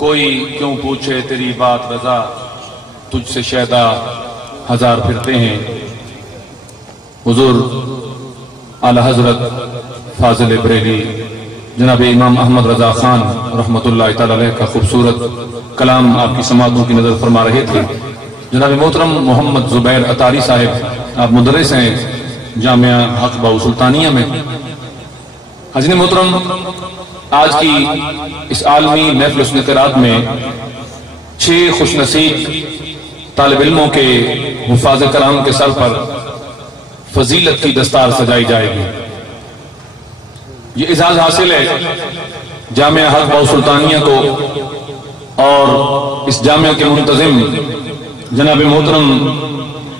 کوئی کیوں پوچھے تیری بات رضا، تجھ سے شیدا ہزار پھرتے ہیں۔ حضور اعلی حضرت فاضل بریلی جناب امام احمد رضا خان رحمۃ اللہ تعالی علیہ کا خوبصورت کلام آپ کی سماعتوں کی نظر فرما رہے تھے۔ جناب محترم محمد زبیر اطاری صاحب، آپ مدرس ہیں جامعہ حق باؤ سلطانیہ میں۔ حاضرین محترم، آج کی اس عالمی محفل حسن قرات میں 6 خوش نصیب طالب علموں کے حفاظ کرام کے سر پر فضیلت کی دستار سجائی جائے گی۔ یہ اعزاز حاصل ہے جامعہ حق باؤ سلطانیہ کو اور اس جامعہ کے منتظم جناب محترم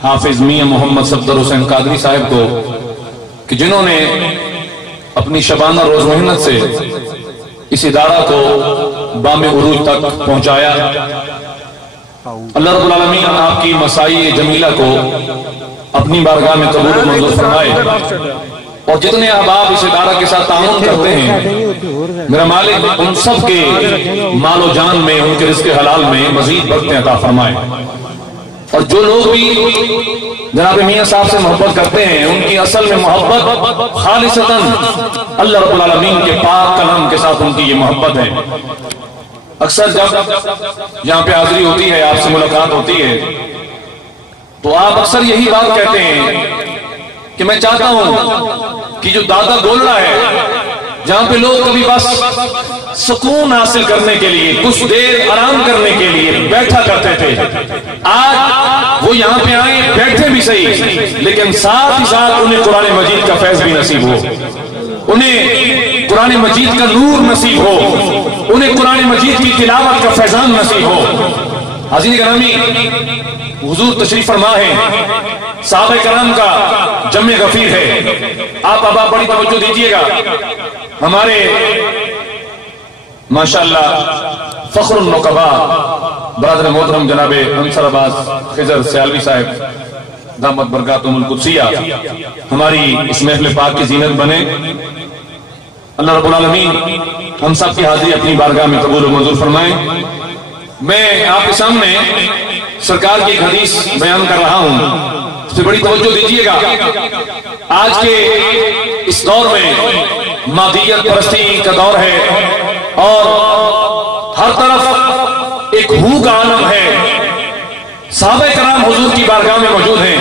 حافظ میاں محمد صفدر حسین قادری صاحب کو، کہ جنہوں نے اپنی شبانہ روز محنت سے اس ادارہ کو بام عروج تک پہنچایا۔ اللہ رب العالمین آپ کی مساعی جمیلہ کو اپنی بارگاہ میں قبول و منظور فرمائے، اور جتنے احباب اس ادارہ کے ساتھ تعاون کرتے ہیں، میرا مالک ان سب کے مال و جان میں، ان کے رزق حلال میں مزید برکتیں عطا فرمائے، اور جو لوگ بھی جناب میاں صاحب سے محبت کرتے ہیں ان کی اصل میں محبت خالصتاً اللہ رب العالمین کے پاک کلام کے ساتھ ان کی یہ محبت ہے۔ اکثر جب یہاں پہ حاضری ہوتی ہے، آپ سے ملاقات ہوتی ہے، تو آپ اکثر یہی بات کہتے ہیں کہ میں چاہتا ہوں کہ جو دادا گول رہا ہے، جہاں پہ لوگ کبھی بس سکون حاصل کرنے کے لیے، کچھ دیر آرام کرنے کے لیے بیٹھا کرتے تھے، آج وہ یہاں پہ آئیں، بیٹھے بھی صحیح لیکن ساتھ ہی ساتھ انہیں قرآن مجید کا فیض بھی نصیب ہو، انہیں قرآن مجید کا نور نصیب ہو، انہیں قرآن مجید کی تلاوت کا فیضان نصیب ہو۔ حاضرین گرامی، حضور تشریف فرما ہے، صحابہ کرام کا جمع غفیر ہے۔ آپ اب بڑی توجہ دیجیے گا، ہمارے ماشاءاللہ فخر النقبا برادر محترم جناب انصر عباس خضر سیالوی صاحب دامت برکاتہم القدسیہ ہماری اس محفل پاک کی زینت بنے۔ اللہ رب العالمین ہم سب کی حاضری اپنی بارگاہ میں قبول و منظور فرمائیں۔ میں آپ کے سامنے سرکار کی ایک حدیث بیان کر رہا ہوں، اس سے بڑی توجہ دیجیے گا۔ آج کے اس دور میں مادیت پرستی کا دور ہے اور ہر طرف ایک ہو کا عالم ہے۔ صحابہ کرام حضور کی بارگاہ میں موجود ہیں،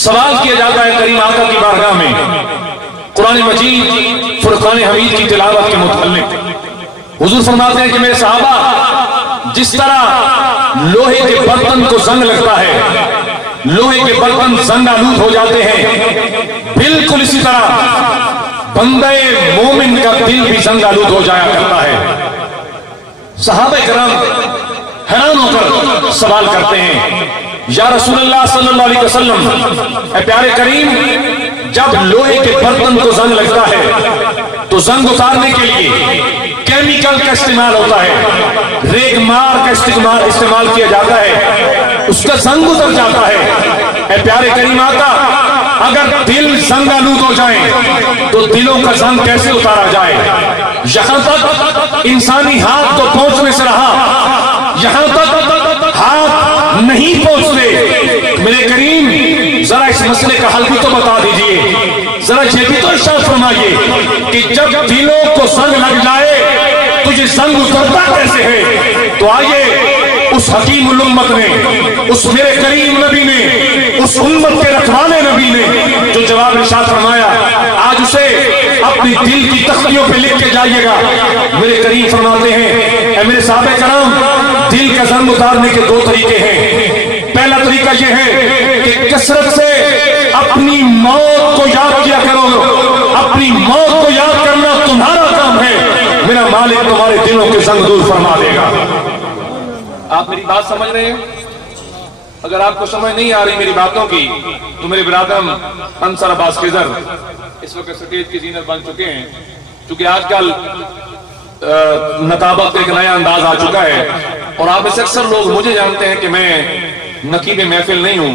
سوال کیا جاتا ہے کریم آقا کی بارگاہ میں قرآن مجید فرقان حمید کی تلاوت کے متعلق۔ حضور فرماتے ہیں کہ میرے صحابہ، جس طرح لوہے کے برتن کو زنگ لگتا ہے، لوہے کے برتن زنگ آلود ہو جاتے ہیں، بالکل اسی طرح بندہ مومن کا دل بھی زنگ آلود ہو جایا کرتا ہے۔ صحابہ کرام حیران ہو کر سوال کرتے ہیں، یا رسول اللہ صلی اللہ علیہ وسلم، اے پیارے کریم، جب لوہے کے برتن کو زنگ لگتا ہے تو زنگ اتارنے کے لیے کیمیکل کا استعمال ہوتا ہے، ریگ مار کا استعمال کیا جاتا ہے، اس کا زنگ اتر جاتا ہے۔ اے پیارے کریم آقا، اگر دل زنگ آلود ہو جائیں تو دلوں کا زنگ کیسے اتارا جائے؟ یہاں تک انسانی ہاتھ تو پہنچنے سے رہا، یہاں تک ہاتھ نہیں پہنچتے۔ میرے کریم، ذرا اس مسئلے کا حل بھی تو بتا دیجئے، ذرا یہ بھی تو ارشاد فرمائیے کہ جب دلوں کو زنگ لگ جائے تو یہ زنگ اترتا کیسے ہے؟ تو آئیے اس حکیم الامت نے، اس میرے کریم نبی نے، اس امت کے رکھوانے نبی نے جو جواب ارشاد فرمایا، آج اسے اپنی دل کی تختیوں پہ لکھ کے جائیے گا۔ میرے کریم فرماتے ہیں، اے میرے صحابہ کرام، دل کا زنگ اتارنے کے 2 طریقے ہیں۔ پہلا طریقہ یہ ہے کہ کثرت سے اپنی موت کو یاد کیا کرو، اپنی موت کو یاد کرنا تمہارا کام ہے، میرا مالک تمہارے دلوں کے زنگ دور فرما دے گا۔ آپ میری بات سمجھ رہے ہیں؟ اگر آپ کو سمجھ نہیں آ رہی میری باتوں کی تو میرے برادر انصر عباس خضر اس وقت سٹیج کی زینت بن چکے ہیں، چونکہ آج کل نتابت ایک نیا انداز آ چکا ہے، اور آپ میں سے اکثر لوگ مجھے جانتے ہیں کہ میں نقیب محفل نہیں ہوں،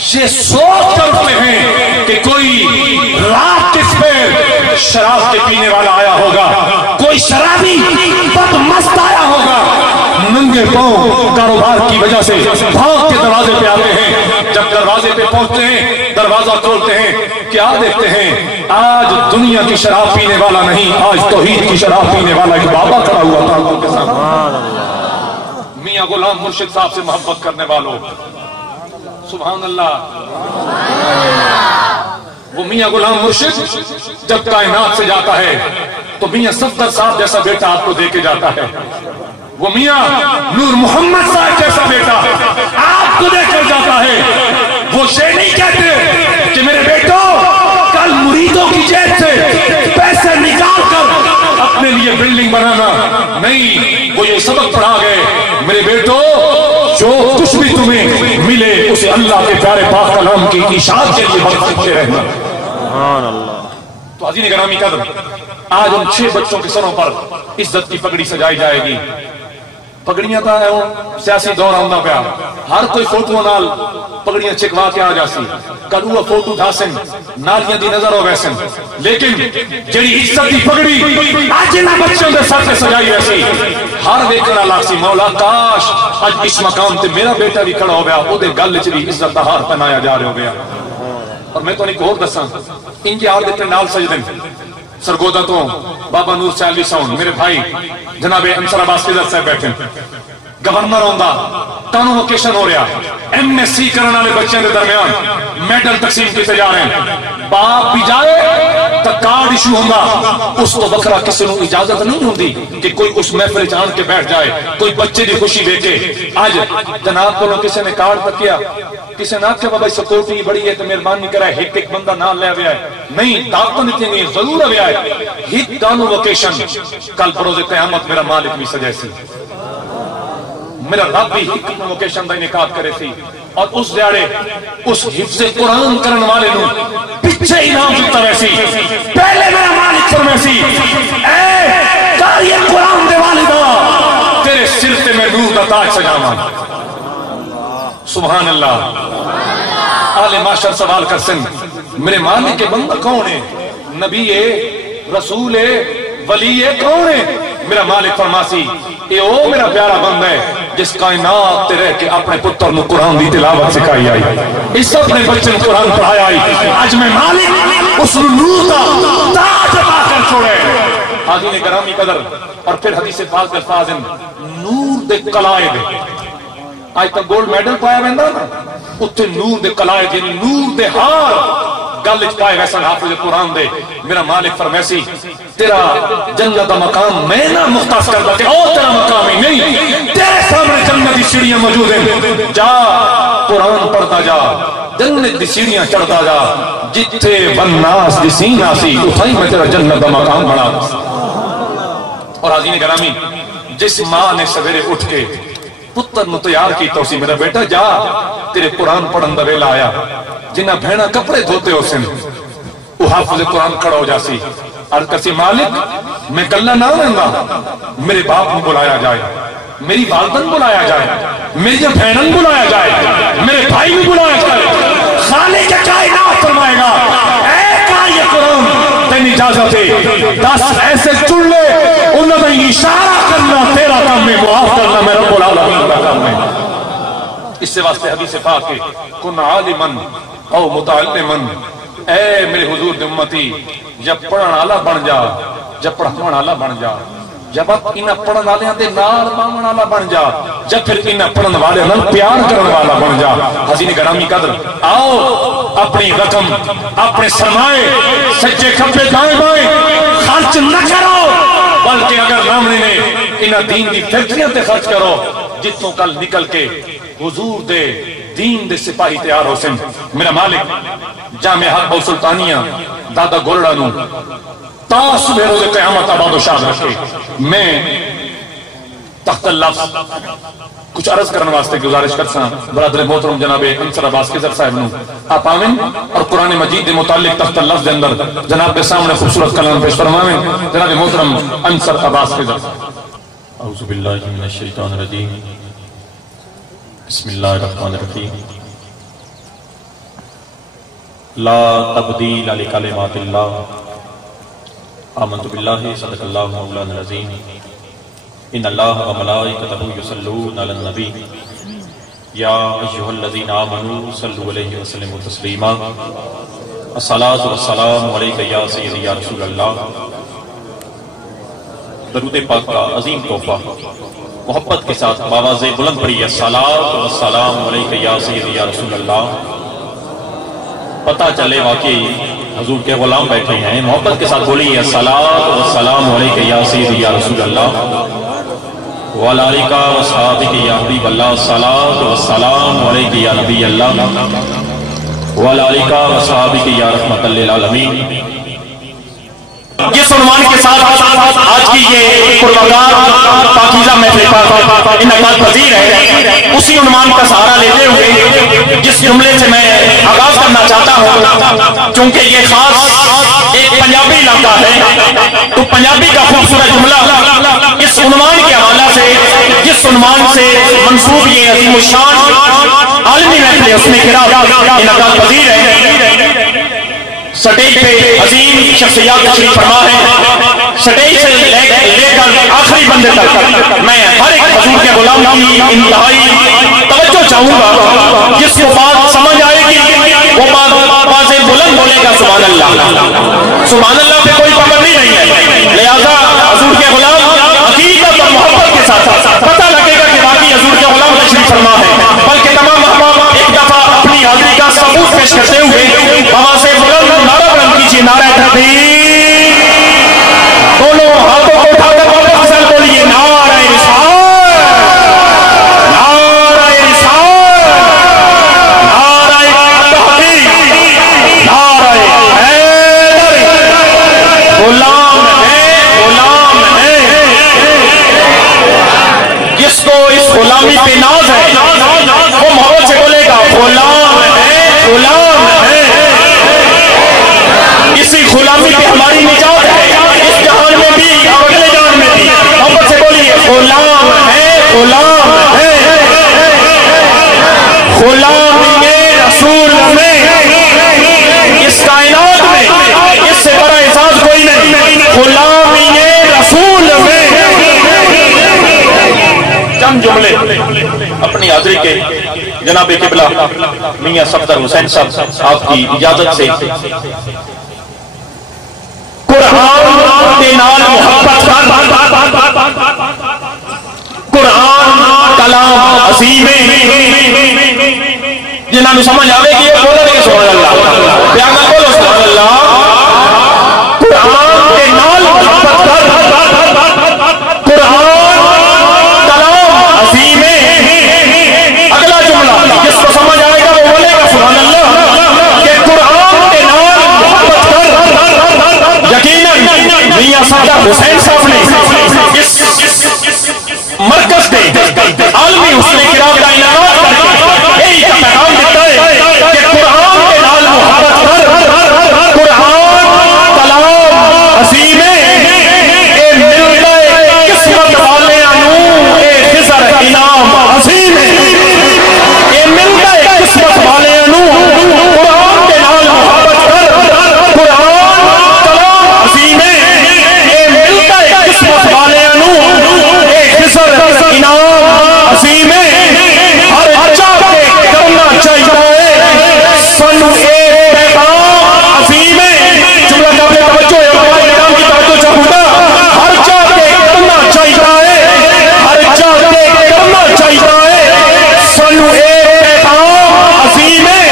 یہ سوچ کر اٹھتے ہیں کہ کوئی رات کس پہ شراب کے پینے والا آیا ہوگا، کوئی شرابی بدمست آیا ہوگا، ننگے پاؤں کاروبار کی وجہ سے بھاگ کے دروازے پہ آتے ہیں، جب دروازے پہ پہنچتے ہیں دروازہ کھولتے ہیں، کیا دیکھتے ہیں؟ آج دنیا کی شراب پینے والا نہیں، آج توحید کی شراب پینے والا ایک بابا کھڑا ہوا تھا ان کے سامنے۔ میاں غلام مرشد صاحب سے محبت کرنے والوں، سبحان اللہ۔ وہ میاں غلام مرشد جب کائنات سے جاتا ہے تو میاں صفدر صاحب جیسا بیٹا آپ کو دے کے جاتا ہے، وہ میاں نور محمد صاحب جیسا بیٹا آپ کو دے کر جاتا ہے۔ وہ یہ نہیں کہتے کہ میرے بیٹوں کل مریدوں کی جیب سے پیسے نکال کر اپنے لیے بلڈنگ بنانا، نہیں، وہ یہ سبق پڑھا گئے، میرے بیٹوں جو کچھ بھی تمہیں ملے اسے اللہ کے پیارے پاک کلام کی اشاعت کے لیے وقف کرتے رہنا۔ سبحان اللہ۔ تو عزیز گرامی قدر، آج ان 6 بچوں کے سروں پر عزت کی پگڑی سجائی جائے گی۔ پگڑیاں تھا سیاسی دور آؤں پیا، ہر کوئی فوٹو نال پگڑیاں چکوا کے آ جاسی، کدو فوٹو ڈھاسن نالیاں دی نظر ہو ویسن، لیکن جڑی عزت دی پگڑی آج انہاں بچوں دے سر تے سجائی ویسی، ہر ویکھن والا سی مولا کاش اج اس مقام تے میرا بیٹا بھی کھڑا ہو گیا، او دے گل وچ بھی عزت دا ہار پہنایا جا رہا ہو گیا۔ اور میں تو ایک اور دساں، ان کے ہاتھ دے نال سجدے سرگودا تو بابا نور سیالوی صاحب میرے بھائی جناب انصر عباس فضل صاحب بیٹھے، گورنر ہوندا کانوکیشن ہو رہا، ایم ایس سی کرنے والے بچوں کے درمیان میڈل تقسیم کیتے جا رہے ہیں، باپ بھی جائے تو کارڈ ایشو ہوندا، اس تو بکرا کسی کو اجازت نہیں ہوندی کہ کوئی اس محفل جان کے بیٹھ جائے، کوئی بچے دی خوشی دیکھے۔ آج جناب کو کسی نے کارڈ تکیا، کسی نے آخیا بابا سکیورٹی بڑی ہے تو مہربانی کرائے ایک بندہ نہ لے آیا ہے، نہیں دعوت دیتی نہیں ضرور آیا ہے، ہٹ کانوکیشن کل بروز قیامت میرا مالک بھی سجائے سی، میرا رب بھی ہٹ کانوکیشن دا انعقاد کرے سی، اور اس دیاڑے اس حفظ قرآن کرن والے نو پیچھے انعام دیتا ویسی، پہلے میرا مالک فرمائے سی اے قاری قرآن دے والدہ تیرے سر تے میں نور دا تاج سجاواں۔ سبحان اللہ۔ آل معاشر سوال کر سن میرے مالک کے بندہ کون ہے؟ نبی ہے، رسول ہے، ولی ہے، کون ہے؟ میرا مالک فرماسی اے او میرا پیارا بندہ ہے جس کائنات تے رہ کے اپنے پتر نو قرآن دی تلاوت سکھائی آئی، اس اپنے بچے نو قرآن پڑھایا آئی، آج میں مالک اس نور دا تاج پا کر چھوڑے۔ حاضرین گرامی قدر، اور پھر حدیث پاک الفاظ نور دے قلائد، آج تک گولڈ میڈل پایا ویندا نا، اتنے نور دے قلائد یعنی نور دے ہار گل وچ پائے ویسا حافظ قرآن دے۔ میرا مالک فرمیسی تیرا جنت دا مقام میں نہ مختص کردا کہ او تیرا مقام ہی نہیں، تیرے سامنے جنت دی سیڑھیاں موجود ہیں، جا قرآن پڑھتا جا، جنت دی سیڑھیاں چڑھتا جا، جتھے والناس دی سینہ سی اتھائی میں تیرا جنت دا مقام بنا۔ اور حاضرین گرامی، جس ماں نے سویرے اٹھ کے پتر نو تیار کیتا اسی میرا بیٹا جا تیرے قرآن پڑھن دا ویلا آیا، جنہ بہنا کپڑے دھوتے ہو سن وہ حافظ قرآن کھڑا ہو جاسی، عرض کرسی مالک میں کلہ نہ رہندا، میرے باپ کو بلایا جائے، میری والدن بلایا جائے، میری بہنن بلایا جائے، میرے بھائی بھی بلایا جائے، خالق کائنات فرمائے گا اے قاری قرآن تین اجازت ہے 10 ایسے چن لے انہوں نے اشارہ کرنا تیرا کام میں، معاف کرنا میں رب العالمین کا کام ہے۔ اس سے واسطے حدیث پاک ہے کن عالمن او متعلمن، اے میرے حضور دی امتی جب پڑھن والا بن جا، جب پڑھاون والا بن جا، جب انہاں پڑھن والےاں دے نال باون والا بن جا، جب پھر انہاں پڑھن والے نال پیار کرن والا بن جا۔ حاضرین گرامی قدر، آؤ اپنی رقم اپنے سرمائے سجے کھبے دائیں بائیں خرچ نہ کرو، بلکہ اگر رامنے نے انہاں دین دی فیکٹریاں تے خرچ کرو، جتوں کل نکل کے حضور دے دین دے سپاہی تیار ہو سن۔ میرا مالک جامع حق و سلطانیہ دادا گولڑا نو تا صبح روز قیامت آباد و شاد رکھے۔ میں تحت اللفظ کچھ عرض کرنے واسطے گزارش کرساں برادر محترم جناب انصر عباس خضر صاحب نو آپ آمین اور قرآن مجید دے متعلق تحت اللفظ دے اندر جناب کے سامنے خوبصورت کلام پیش فرمائیں جناب محترم انصر عباس خضر۔ اعوذ باللہ من الشیطان الرجیم، بسم اللہ الرحمن الرحیم، لا تبدیل لکلمات اللہ آمنت باللہ صدق اللہ مولانا العظیم ان اللہ و ملائکتہ یصلون علی النبی یا ایھا الذین آمنوا صلوا علیہ وسلموا تسلیما الصلاۃ والسلام علیک یا سیدی یا رسول اللہ۔ درود پاک کا عظیم تحفہ محبت کے ساتھ بآواز بلند پڑھی الصلاۃ والسلام علیک یا سیدی یا رسول اللہ۔ پتہ چلے واقعی حضور کے غلام بیٹھے ہیں، محبت کے ساتھ بولیے الصلاۃ والسلام علیک یا سیدی یا رسول اللہ وعلی آلک وصحبہ یا حبیب اللہ، الصلاۃ والسلام علیک یا نبی اللہ وعلی آلک وصحبہ یا رحمۃ للعالمین۔ جس عنوان کے ساتھ آج کی یہ پروگرام پاکیزہ محفل انعقاد پذیر ہے، اسی عنوان کا سہارا لیتے ہوئے جس جملے سے میں آغاز کرنا چاہتا ہوں، چونکہ یہ خاص ایک پنجابی علاقہ ہے تو پنجابی کا خوبصورت جملہ اس عنوان کے حوالے سے، جس عنوان سے منسوب یہ عظیم الشان عالمی محفل اس میں انعقاد پذیر ہے، سٹیج پہ عظیم شخصیات تشریف فرما ہے، سٹیج سے لے کر آخری بندے تک میں ہر ایک حضور کے غلام کی انتہائی توجہ چاہوں گا، جس کو بات سمجھ آئے گی وہ بات بلند بولے گا سبحان اللہ۔ سبحان اللہ پہ کوئی پابندی نہیں ہے، لہذا حضور کے غلام عقیدت اور محبت کے ساتھ پتہ لگے گا کہ باقی حضور کے غلام تشریف فرما ہے، بلکہ تمام احباب ایک دفعہ اپنی حاضری کا ثبوت پیش کرتے ہوئے آواز بلند نعرہ بلند کیجیے، نعرہ تکبیر، دونوں ہاتھوں کو اٹھا کر افضل بولیے نعرہ رسالت، نعرہ رسالت، نعرہ تحقیق، نعرہ حیدر، غلام ہے، غلام ہے، جس کو اس غلامی پہ ناز ہے وہ محبت سے بولے گا غلام ہے، غلام ہے، اسی غلامی پہ ہماری نجات ہے، اس جہان میں بھی اور اگلے جہان میں بھی، محبت سے بولیے غلام ہے، غلام ہے، غلامی رسول میں اس کائنات میں اس سے بڑا احساس کوئی نہیں، غلامی رسول میں۔ چند جملے اپنی حاضری کے جناب قبلہ میاں صفدر حسین صاحب آپ کی اجازت سے قرآن کے نال محبت کر، قرآن کلام عظیم ہے، جنہاں نے سمجھ آوے کہ یہ بولے گے سبحان اللہ، پیار نہ بولو سبحان اللہ، قرآن کے نال محبت کر، قرآن کلام عظیم ہے۔ اگلا جملہ جس کو سمجھ آئے گا وہ بولے گا سبحان اللہ کہ قرآن کے نال محبت کر۔ یقیناً میاں صفدر حسین صاحب نے اس مرکز کے عالمی حسن کرام کا انعقاد کر کے یہی پیغام دیتا ہے کہ قرآن کے نال محبت کر، قرآن کلام عظیم ہے، اے ملتا ہے قسمت والے انو اے خضر انعام عظیم ہے، اے ملتا ہے قسمت والے انو قرآن کے نال محبت کر، قرآن کلام عظیم ہے، اے ملتا ہے قسمت والے انو اے خضر انعام عظیم ہے، ہر چاہتے کرنا چاہیے سنو اے پیغام عظیم ہے۔ جملہ قابل توجہ ہے، پیغام کی توجہ چاہوں گا، ہر چاہتے کرنا چاہیے، ہر چاہتے کرنا چاہیے سنو اے پیغام عظیم ہے،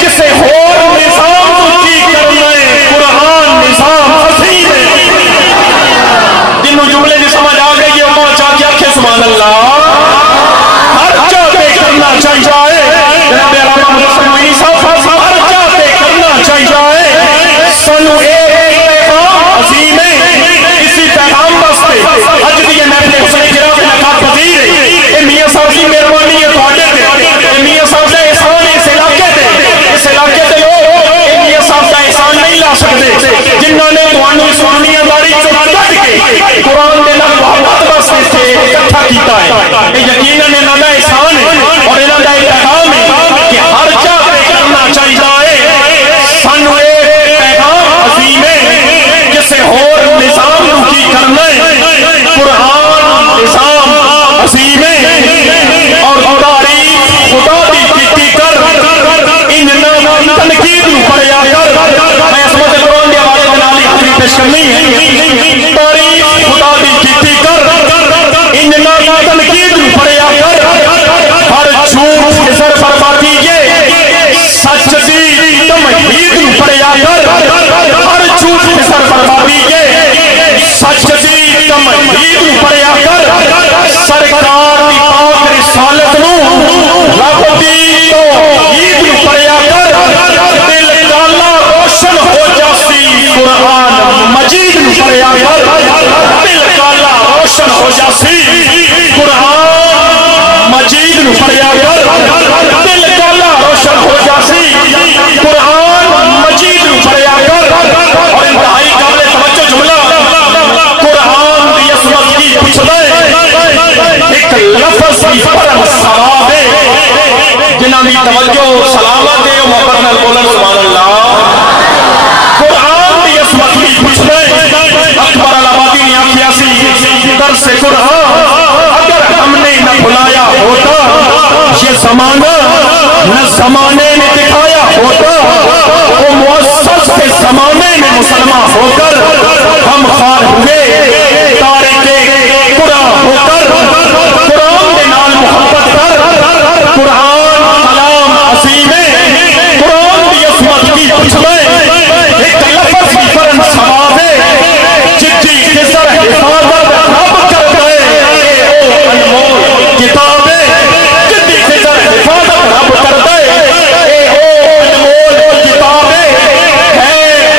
جسے ہور نظام کی کرنا ہے قرآن نظام عظیم ہے۔ جنہوں جملے کی سمجھ آ گئی یہ ماں چاہ کے آنکھیں سبحان اللہ، ہر چاہتے کرنا چاہیے، جناب علامہ مظفر معینی صاحب ہر چاہتے کرنا چاہیے سنو اے پیغام عظیم ہے۔ اسی پیغام واسطے اج بھی یہ محفل حسن کرام انعقاد پذیر ہے، اے میاں صاحب کی مہربانی ہے تواڈے تے، اے میاں صاحب کا احسان ہے اس علاقے تے، اس علاقے تے لوگ اے میاں صاحب کا احسان نہیں لا سکتے جنہوں نے تانوں اس دنیا داری چوں کڈ کے قرآن دے نال محبت واسطے اکٹھا کیتا ہے، اے یقیناً انہاں دا احسان ہے اور انہاں دا پیغام ہے کہ ہر چاہتے کرنا چاہیے عشق نہیں تعریف خدا دی کیتی کر انجنا تنقید پڑیا کر ہر جھوٹ نظر بربادی یہ سچ دی تمہید پڑیا کر ہر جھوٹ نظر بربادی یہ سچ دی تمہید پڑیا کر سرکار دی پاک رسالت نو رب دی تو عید پڑیا کر دل کالا روشن ہو جاسی قرآن مجید پڑیا کر دل کالا روشن ہو جاسی قرآن مجید پڑیا کر دل کالا روشن ہو جاسی قرآن مجید پڑیا کر اور انتہائی قابل توجہ جملہ قرآن دی عظمت کی پچھلے ایک لفظ کی پرن ثواب ہے جنہاں دی توجہ سلامت ہے محبت نال بولن سبحان اللہ قرآن دی عظمت کی پچھلے اکبر الآبادی نے آکھیا سی درس قرآن اگر ہم نے نہ بلایا ہوتا یہ زمانہ نہ زمانے نے دکھایا ہوتا وہ مؤسس کے زمانے میں مسلمان ہو کر ہم خار ہوئے تارے قرآن ہو کر قرآن کے نال محبت کر قرآن کلام عظیم ہے قرآن کی عظمت کی پچھلے ایک لفظ کی فرن ثواب ہے جدی خسر حفاظت رب کر گئے او انمول کتاب ہے جدی خسر حفاظت رب کر گئے او انمول کتاب ہے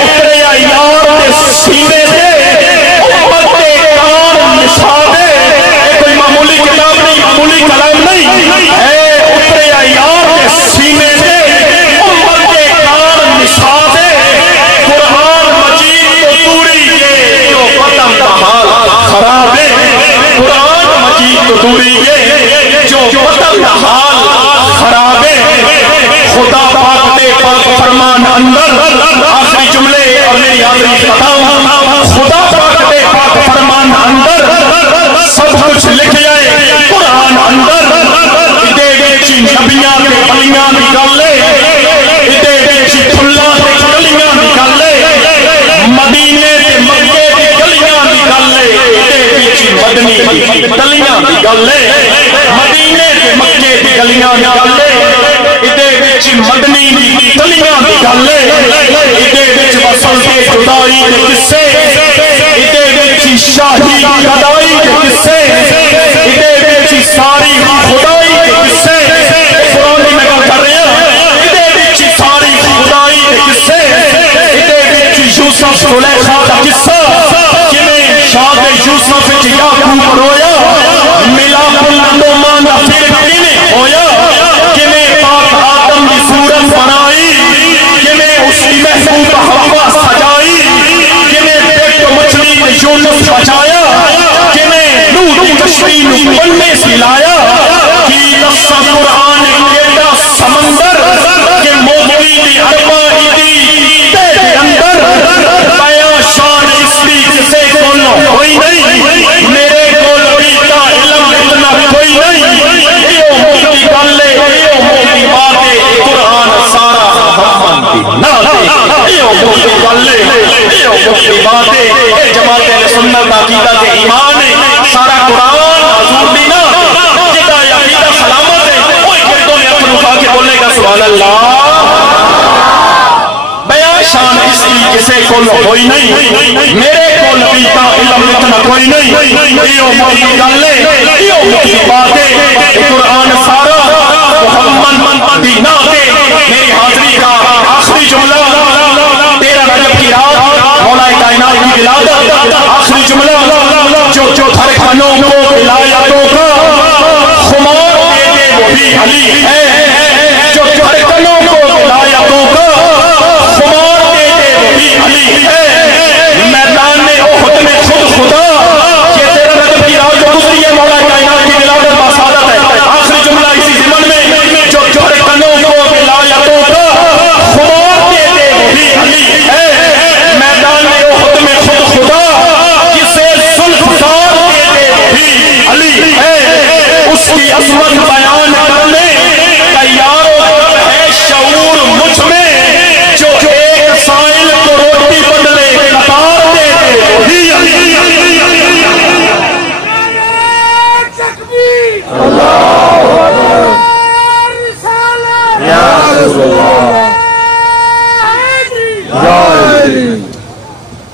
اتریا یار کے سینے سے امت کے کام نشاد ہے کوئی معمولی کتاب نہیں معمولی کلام نہیں ہے اتریا یار کے سینے سے امت کے کام نشاد ہے قرآن مجید کو دوری یہ جو قدم کا حال خراب ہے قرآن مجید کو دوری یہ جو قدم کا حال خراب ہے خدا پاک دے پاک فرمان اندر آخری جملے اور میری آخری بتاؤں خدا پاک دے پاک فرمان اندر سب کچھ لکھ جائے قرآن اندر ادے ویچی نبیاں کے بلیاں کی گلے ادے ویچی پھلاں کے گلیاں کی گلے مدینے کے مکے کی گلیاں کی گلے ادے ویچی مدنی کی گلیاں کی گلے مدینے کے مکے کی گلیاں کی گلے ادے ویچی مدنی کی گلیاں کی گلے ادے ویچ وصل کے جدائی کے قصے ادے ویچی شاہی گدائی کے قصے ادے ویچی ساری خدائی کے قصے قرآن میں گل کر رہے ہیں ادے ویچی ساری خدائی کے قصے ادے ویچی یوسف زلیخا کا قصہ جنہیں شاد یوسف وچ یعقوب رویا ملاپ النعمان دا پھر کیویں ہویا جنہیں پاک آدم دی صورت بنائی جنہیں اس کی محبوب حوا سجائی جنہیں پیٹ مچھلی نے یونس بچایا جنہیں نوح کی کشتی نو بننے سلایا کی لفظ قرآن کیڑا سمندر کہ موتی دی ارواح دی تیرے اندر بیان شان اس دی کسے کول کوئی نہیں میرے کول کا علم اتنا کوئی نہیں یہ موتی گل ہے یہ موتی بات ہے قرآن سارا محمد دی نہ یہ موتی گل ہے یہ موتی بات ہے اے جماعت اہل سنت عقیدہ تے ایمان ہے سارا قرآن حضور دی نہ جدا عقیدہ سلامت ہے کوئی گردوں نے اپنے اٹھا کے بولے گا سبحان اللہ بیان شان اس کی کسے کول کوئی نہیں میرے کول بھی کا علم اتنا کوئی نہیں یہ موتی گل ہے یہ موتی بات ہے قرآن سارا محمد دی نہ میری حاضری کا آخری جملہ 13 رجب کی رات مولا کائنات کی ولادت آخری جملہ جو دھڑکنوں کو ولایتوں کا خمار دے دے وہ بھی علی ہے جو دھڑکنوں کو ولایتوں کا خمار دے دے وہ بھی علی ہے میدان میں احد میں خود خدا یہ 13 رجب کی رات جو گزری ہے مولا کائنات کی ولادت باسعادت ہے آخری جملہ اسی ضمن میں جو دھڑکنوں کو ولایتوں کا خمار دے دے وہ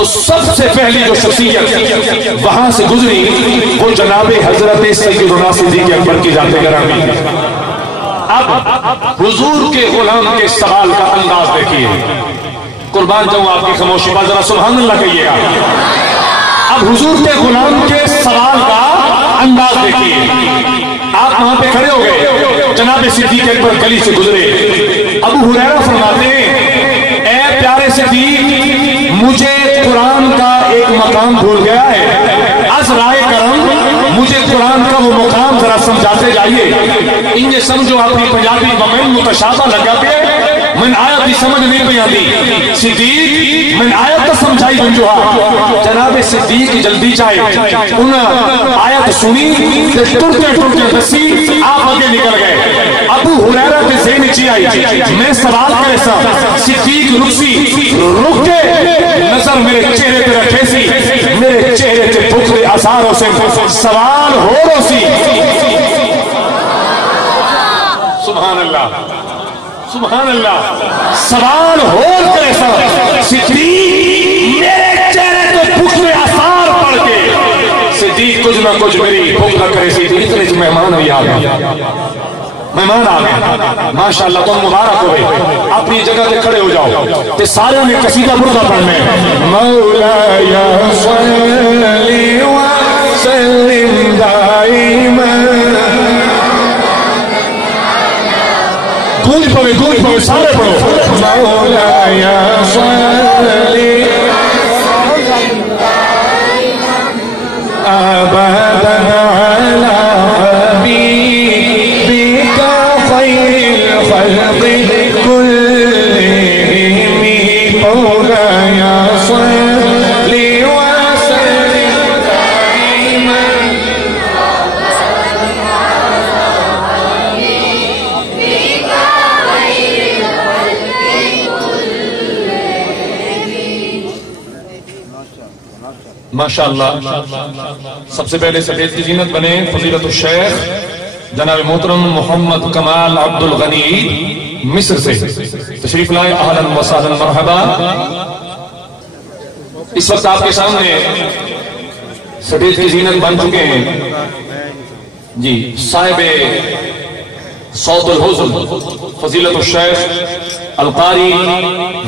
تو سب سے پہلی جو شخصیت وہاں سے گزری وہ جناب حضرت سیدنا صدیق اکبر کی ذات گرامی ہے۔ اب حضور کے غلام کے سوال کا انداز دیکھیے، قربان جاؤں آپ کی خاموشی پر، ذرا سبحان اللہ کہیے گا۔ اب حضور کے غلام کے سوال کا انداز دیکھیے، آپ وہاں پہ کھڑے ہو گئے، جناب صدیق اکبر گلی سے گزرے، ابو ہریرہ فرماتے ہیں اے پیارے صدیق مجھے قرآن کا ایک مقام بھول گیا ہے، از رائے کرم مجھے قرآن کا وہ مقام ذرا سمجھاتے جائیے۔ انہیں سمجھو اپنی پنجابی بمن متشابہ لگا پہ من آیت کی سمجھ نہیں پہ آتی، صدیق من آیت کا سمجھائی بنجوہا۔ جناب صدیق جلدی چاہے انہاں آیت سنی ٹرتے دسی آپ آگے نکل گئے۔ ابو ہریرہ کے ذہن چی آئی میں سوال کرے سا، صدیق رکسی رک کے نظر میرے چہرے پہ رکھے سی، میرے چہرے پہ بخل اثاروں سے سوال ہو رو سی۔ سبحان اللہ سبحان اللہ، سوال ہو کرے سا صدیق میرے چہرے پہ بخل اثار پڑھ کے صدیق کچھ نہ کچھ میری بخل کرے سی۔ اتنے سے مہمان بھی آ گئے، مہمان آ گئے، ماشاءاللہ تم مبارک ہوئے، اپنی جگہ سے کھڑے ہو جاؤ تے سارے نے قصیدہ بردہ پڑھنے مولایا صلی وسلم دائما، گونج پڑھو سارے پڑھو، مولایا صلی ابدا علی ماشاءاللہ۔ سب سے پہلے سفید کی زینت بنے فضیلت الشیخ جناب محترم محمد کمال عبد الغنی مصر سے تشریف لائے، اہلا و سہلا مرحبا۔ اس وقت آپ کے سامنے سفید کی زینت بن چکے ہیں جی صاحب صوت الحزن فضیلت الشیخ القاری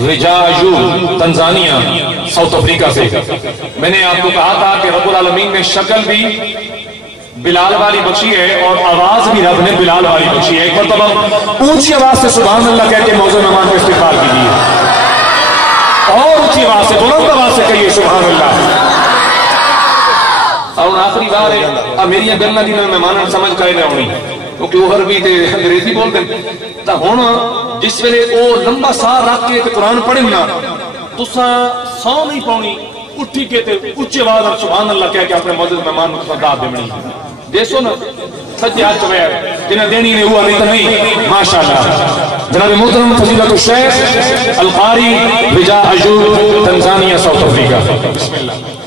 رجاجو تنزانیہ ساؤتھ افریقہ سے۔ میں نے آپ کو کہا تھا کہ رب العالمین نے شکل بھی بلال والی بخشی ہے اور آواز بھی رب نے بلال والی بخشی ہے۔ ایک مرتبہ اونچی آواز سے سبحان اللہ کہہ کے موضوع مہمان کو استقبال کیجیے، اور اونچی آواز سے بلند آواز سے کہیے سبحان اللہ۔ اور آخری بار ہے اب میری گلنا دی مہمان سمجھ کر نہ ہونی کیونکہ وہ عربی تے انگریزی بول دیں تا ہونا جس ویلے او لمبا سا رکھ کے قرآن پڑھیں نا تساں سو نہیں پاؤنی، اٹھی کے تے اونچی آواز اور سبحان اللہ کہہ کے اپنے معزز مہمان کو خطاب دے بنی دیسو نا سچے ہاتھ چوے جنہیں دینی نے ہوا نہیں تو نہیں۔ ماشاءاللہ جناب محترم فضیلت الشیخ القاری رجاجو تنزانیہ ساؤتھ افریقہ، بسم اللہ۔